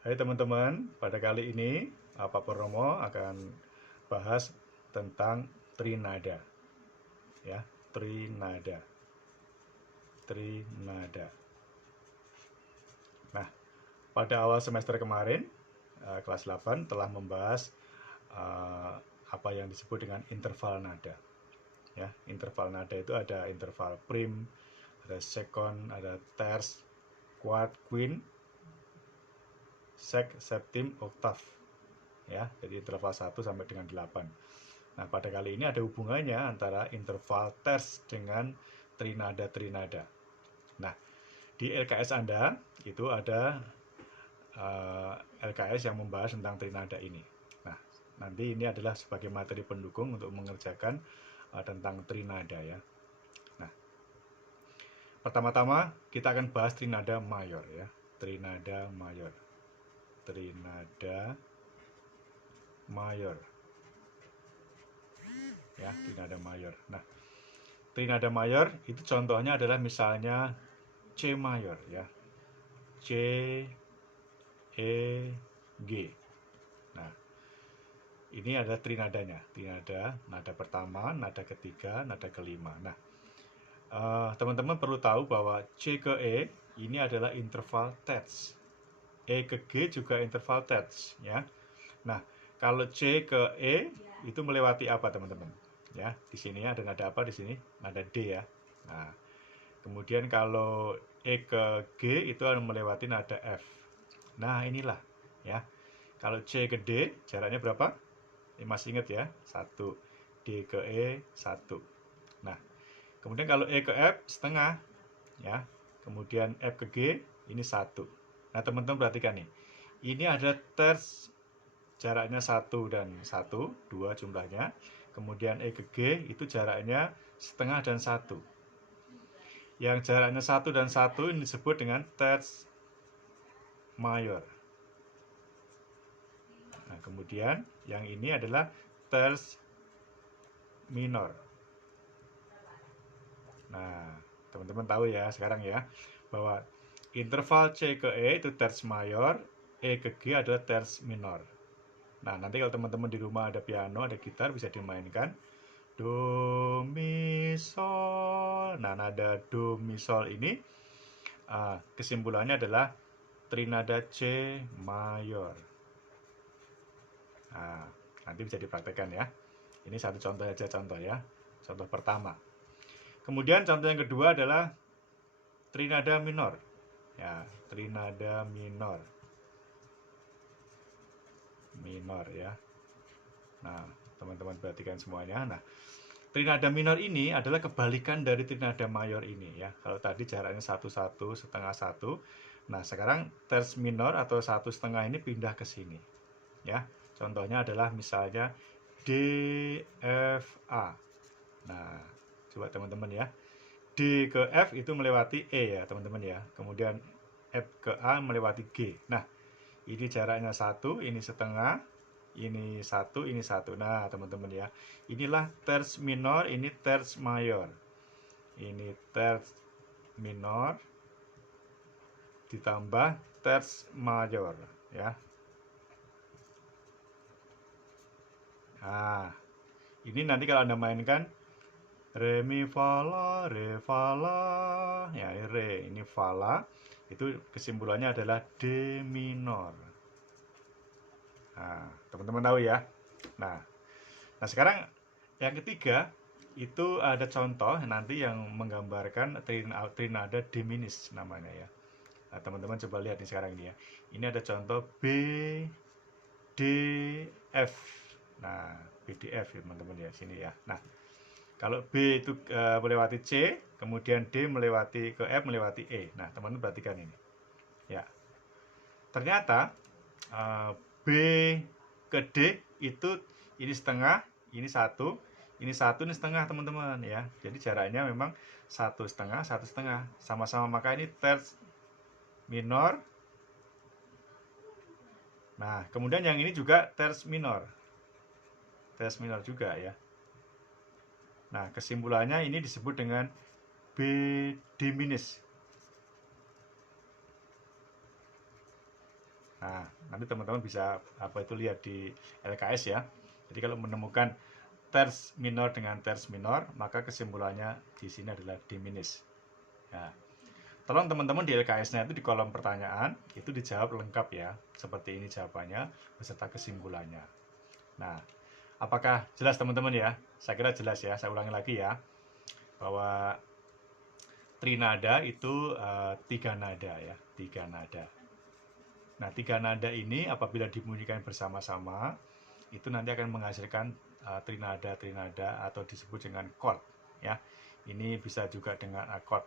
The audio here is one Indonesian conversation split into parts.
Hai teman-teman, pada kali ini Pak Purnomo akan bahas tentang trinada. Ya, trinada. Trinada. Nah, pada awal semester kemarin, kelas 8 telah membahas apa yang disebut dengan interval nada. Ya, interval nada itu ada interval prim, ada second, ada terce, quart, quint, sek, septim, oktav. Ya, jadi interval 1 sampai dengan 8. Nah, pada kali ini ada hubungannya antara interval terce dengan trinada-trinada. Nah, di LKS Anda itu ada LKS yang membahas tentang trinada ini. Nah, nanti ini adalah sebagai materi pendukung untuk mengerjakan tentang trinada ya. Nah, pertama-tama kita akan bahas trinada mayor ya. Trinada mayor. Trinada mayor. Ya, trinada mayor. Nah, trinada mayor itu contohnya adalah misalnya C mayor ya. C, E, G. Nah, ini adalah trinadanya. Trinada, nada pertama, nada ketiga, nada kelima. Nah, teman-teman perlu tahu bahwa C ke E ini adalah interval terce. E ke G juga interval terce ya. Nah, kalau C ke E itu melewati apa teman-teman? Ya, di sini ada nada apa di sini? Nada D ya. Nah, kemudian kalau E ke G itu akan melewati nada F. Nah, inilah ya. Kalau C ke D jaraknya berapa? Masih ingat ya? 1. D ke E 1. Nah, kemudian kalau E ke F setengah ya. Kemudian F ke G ini 1. Nah, teman-teman perhatikan nih. Ini ada terce jaraknya 1 dan 1, 2 jumlahnya. Kemudian E ke G itu jaraknya setengah dan 1. Yang jaraknya 1 dan 1 ini disebut dengan terce mayor. Nah, kemudian yang ini adalah terce minor. Nah, teman-teman tahu ya sekarang ya bahwa interval C ke E itu terce mayor, E ke G adalah terce minor. Nah, nanti kalau teman-teman di rumah ada piano, ada gitar bisa dimainkan do mi sol. Nah, nada do mi sol ini kesimpulannya adalah trinada C mayor. Nah, nanti bisa dipraktekkan ya. Ini satu contoh aja contoh ya. Contoh pertama. Kemudian contoh yang kedua adalah trinada minor. Ya, trinada minor. Minor ya. Nah, teman-teman perhatikan semuanya. Nah, trinada minor ini adalah kebalikan dari trinada mayor ini ya. Kalau tadi jaraknya 1 setengah 1. Nah, sekarang terce minor atau 1,5 ini pindah ke sini. Ya. Contohnya adalah misalnya D F A. Nah, coba teman-teman ya. D ke F itu melewati E ya, teman-teman ya. Kemudian F ke A melewati G. Nah, ini jaraknya 1, ini setengah, ini 1, ini 1. Nah, teman-teman ya. Inilah terce minor, ini terce mayor. Ini terce minor ditambah terce mayor ya. Nah, ini nanti kalau Anda mainkan re mi fa la ya, re ini fa la, itu kesimpulannya adalah D minor. Nah, teman-teman tahu ya. Nah, sekarang yang ketiga itu ada contoh nanti yang menggambarkan trinada diminis namanya ya. Nah, teman-teman coba lihat nih sekarang ini ya. Ini ada contoh B D F. Nah, B D F ya teman-teman ya sini ya. Nah, kalau B itu melewati C, kemudian D melewati ke F melewati E. Nah, teman-teman perhatikan ini. Ya. Ternyata B ke D itu ini setengah, ini satu, ini satu, ini setengah teman-teman ya. Jadi jaraknya memang 1,5, 1,5 sama-sama, maka ini terce minor. Nah, kemudian yang ini juga terce minor juga ya. Nah, kesimpulannya ini disebut dengan B diminis. Nah, nanti teman-teman bisa lihat di LKS ya. Jadi kalau menemukan terts minor dengan terts minor, maka kesimpulannya di sini adalah diminished. Ya. Tolong teman-teman di LKS-nya itu di kolom pertanyaan itu dijawab lengkap ya. Seperti ini jawabannya beserta kesimpulannya. Nah, apakah jelas teman-teman ya? Saya kira jelas ya. Saya ulangi lagi ya. Bahwa trinada itu 3 nada ya, 3 nada. Nah, 3 nada ini apabila dibunyikan bersama-sama, itu nanti akan menghasilkan trinada atau disebut dengan chord ya. Ini bisa juga dengan akord.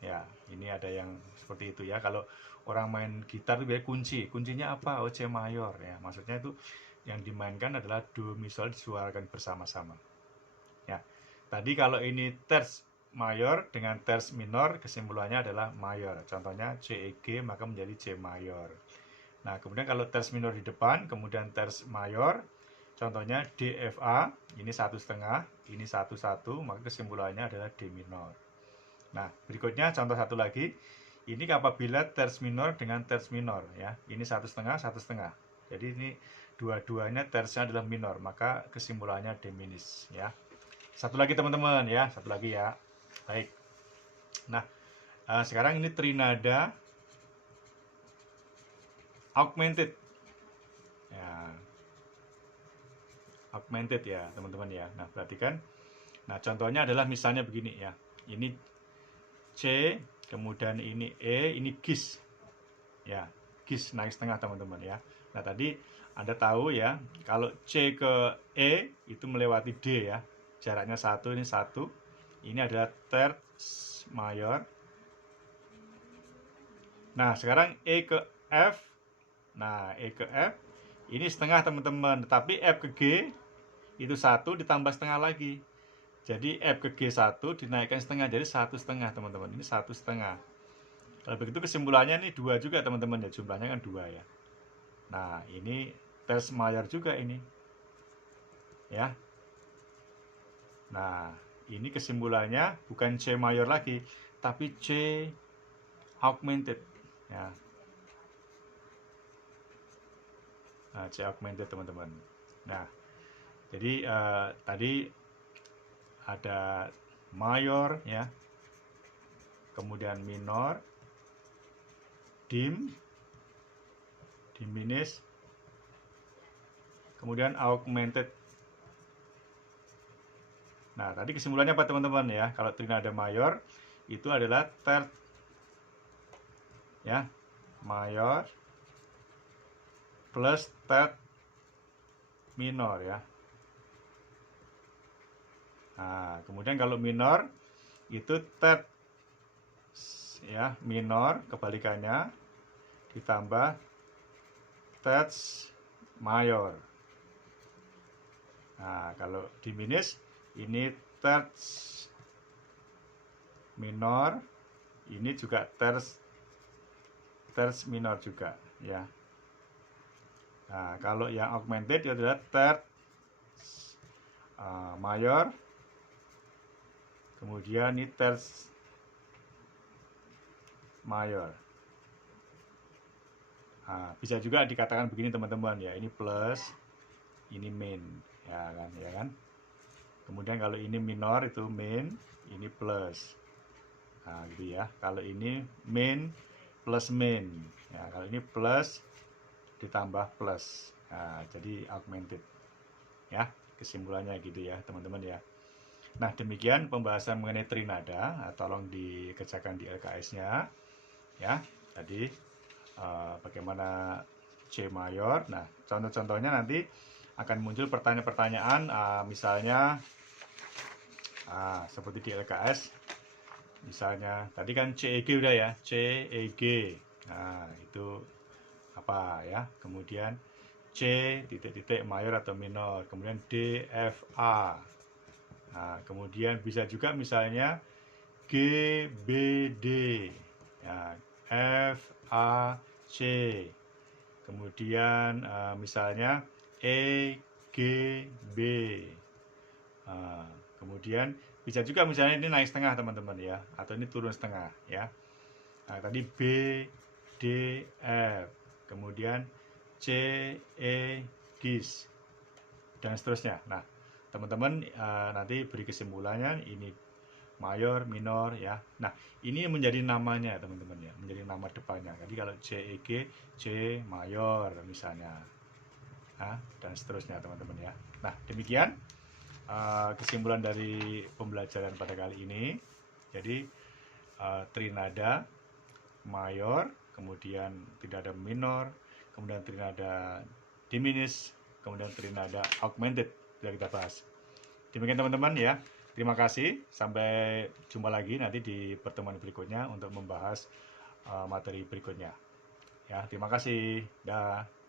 Ya, ini ada yang seperti itu ya. Kalau orang main gitar itu biasanya kuncinya apa? Oh, C mayor ya. Maksudnya itu yang dimainkan adalah do mi sol disuarakan bersama-sama. Ya. Tadi kalau ini terts mayor dengan terts minor, kesimpulannya adalah mayor. Contohnya C E G maka menjadi C mayor. Nah, kemudian kalau terts minor di depan, kemudian terts mayor, contohnya D F A, ini 1/2, ini 1/1, maka kesimpulannya adalah D minor. Nah, berikutnya contoh satu lagi, ini apabila terts minor dengan terts minor ya, ini 1/2, 1/2. Jadi ini dua-duanya tertsnya adalah minor, maka kesimpulannya diminished ya. Satu lagi teman-teman ya, satu lagi ya. Baik. Nah, sekarang ini trinada augmented. Ya. Augmented ya, teman-teman ya. Nah, perhatikan. Nah, contohnya adalah misalnya begini ya. Ini C, kemudian ini E, ini GIS. Ya, GIS naik setengah teman-teman ya. Nah, tadi Anda tahu ya, kalau C ke E itu melewati D ya. Jaraknya 1, ini 1. Ini adalah terts mayor. Nah, sekarang E ke F. Nah, E ke F ini setengah teman-teman. Tapi F ke G itu 1 ditambah setengah lagi. Jadi F ke G1 dinaikkan setengah. Jadi 1/2 teman-teman. Ini 1/2. Kalau begitu kesimpulannya ini 2 juga teman-teman ya. Jumlahnya kan 2 ya. Nah, ini terts mayor juga ini. Ya. Nah, ini kesimpulannya bukan C mayor lagi, tapi C augmented. Ya. Nah, C augmented teman-teman. Nah, jadi tadi ada mayor ya, kemudian minor, dim, diminished, kemudian augmented. Nah, tadi kesimpulannya apa teman-teman ya? Kalau trinada mayor itu adalah terts ya, mayor plus terts minor ya. Nah, kemudian kalau minor itu terts ya, minor kebalikannya ditambah terts mayor. Nah, kalau diminished ini terts minor, ini juga terts minor juga ya. Nah, kalau yang augmented itu adalah terts mayor, kemudian ini terts mayor. Nah, bisa juga dikatakan begini teman-teman ya, ini plus, ini min, ya kan. Kemudian kalau ini minor itu min, ini plus. Nah, gitu ya. Kalau ini min plus min. Ya, kalau ini plus ditambah plus. Nah, jadi augmented. Ya, kesimpulannya gitu ya, teman-teman ya. Nah, demikian pembahasan mengenai trinada. Tolong dikerjakan di LKS-nya. Ya, tadi bagaimana C mayor. Nah, contoh-contohnya nanti akan muncul pertanyaan-pertanyaan, misalnya seperti di LKS, misalnya tadi kan CEG udah ya, CEG. Nah, itu apa ya? Kemudian C titik-titik mayor atau minor, kemudian D F A. Nah, kemudian bisa juga misalnya G B D, ya, F A C. Kemudian misalnya E G B. Kemudian bisa juga misalnya ini naik setengah teman-teman ya, atau ini turun setengah ya. Nah, tadi B D F, kemudian C, E, gis, dan seterusnya. Nah, teman-teman nanti beri kesimpulannya ini mayor, minor ya. Nah, ini menjadi namanya teman-teman ya, menjadi nama depannya. Jadi kalau C, E, G, C mayor misalnya. Nah, dan seterusnya teman-teman ya. Nah, demikian kesimpulan dari pembelajaran pada kali ini. Jadi trinada mayor, kemudian trinada minor, kemudian trinada diminished, kemudian trinada augmented sudah kita bahas. Demikian teman-teman ya. Terima kasih. Sampai jumpa lagi nanti di pertemuan berikutnya untuk membahas materi berikutnya. Ya, terima kasih. Dah.